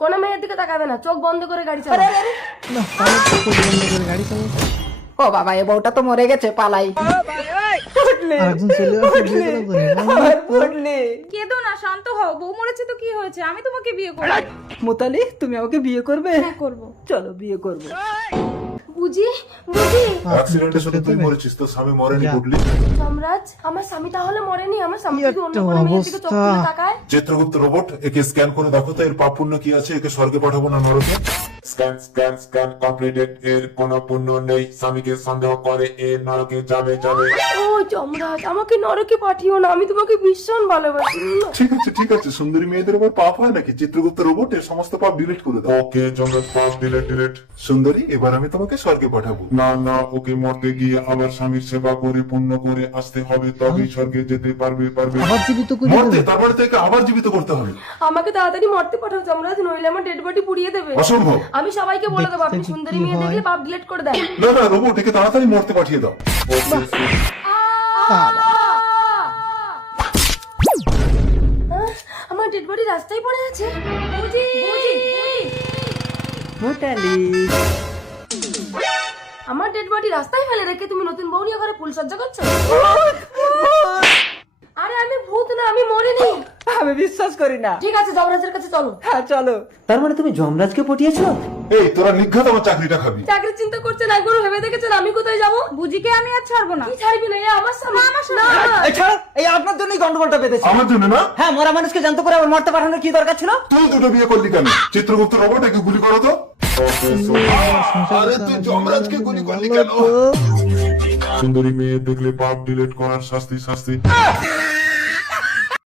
কোনো মেয়ের দিকে তাকাবে না চোখ বন্ধ করে গাড়ি চালাবে না চোখ বন্ধ করে গাড়ি ও বাবা এ বউটা তো মরে গেছে পালাই। কেঁদো না শান্ত হও বউ মরেছে তো কি হয়েছে? আমি তোমাকে বিয়ে করব। মোতালি তুমি আমাকে বিয়ে করবে? হ্যাঁ করব। চলো বিয়ে করব। বুঝি? বুঝি? অ্যাক্সিডেন্টে শুধু তুই মরেছিস তোর স্বামী মরেনি বুঝলি? সম্রাজ আমার স্বামী তাহলে মরেনি? আমার স্বামী কি অন্য কোনো মেয়ের দিকে চোখ তুলে তাকায়? চিত্রগুপ্ত রোবট একে স্ক্যান করে দেখো তো এর পাপ পুণ্য কি আছে একে স্বর্গে পাঠাবো না নরকে? স্ক্যান স্ক্যান স্ক্যান কমপ্লিটেড এর কোনো পুণ্য নেই। স্বামীকে সন্দেহ করে এ নরকে যাবে যাবে। ও যমরাজ আমাকে নরকে পাঠিও না আমি তোমাকে ভীষণ ভালোবাসি। ঠিক আছে ঠিক আছে সুন্দরী মেয়েদের উপর পাপ হয় নাকি? চিত্রগুপ্ত রোবট এর সমস্ত পাপ ডিলিট করে দাও। ওকে জমে পাপ ডিলেট ডিলেট সুন্দরী এবার আমি তোমাকে স্বর্গে পাঠাবো। না না ওকে মরতে গিয়ে আবার স্বামীর সেবা করে পুণ্য করে আসতে হবে তবেই স্বর্গে যেতে পারবে পারবে। আবার জীবিত করে মরতে তারপরে থেকে আবার জীবিত করতে হবে। আমাকে তাড়াতাড়ি মরতে পাঠাও যমরাজ নইলে আমার ডেড বডি পুড়িয়ে দেবে। অসম্ভব। আমি সবাইকে বলে দেবো আপনি সুন্দরী মেয়ে দেখলে পাপ ডিলিট করে দেন। না না রোবট একে তাড়াতাড়ি মরতে পাঠিয়ে দাও। ওকে আমার ডেড বডি রাস্তায় পড়ে আছে। বুঝি। আমার ডেড বডি রাস্তায় ফেলে রেখে তুমি নতুন বউ নিয়ে ঘরে ফুল সজ্জা করছ আরে আমি ভূত না আমি মরিনি আমি বিশ্বাস করি না। ঠিক আছে যমরাজের কাছে চলো। হ্যাঁ চলো। তার মানে তুমি যমরাজকে পটিয়েছো? এই তোরা নিঘাত আমার চাকরিটা খাবি। চাকরির চিন্তা করছেন একবার ভেবে দেখেছেন আমি কোথায় যাব? বুঝিকে আমি আর ছাড়বো না। কি ছাড়বি না এ আমার সামনে আমার সামনে এই ছাড়ো, এই আপনার জন্যই গন্ডগোলটা বেঁধেছে। আমার জন্য না? হ্যাঁ মরা মানুষকে জানতে করে আবার মরতে পাঠানোর কি দরকার ছিল? তুই দুটো বিয়ে করলি কেন? চিত্রগুপ্ত রোবট একে গুলি করো তো। আরে তুই যমরাজকে গুলি করলি কেন? সুন্দরী মেয়ে দেখলে পাপ ডিলেট করার শাস্তি শাস্তি।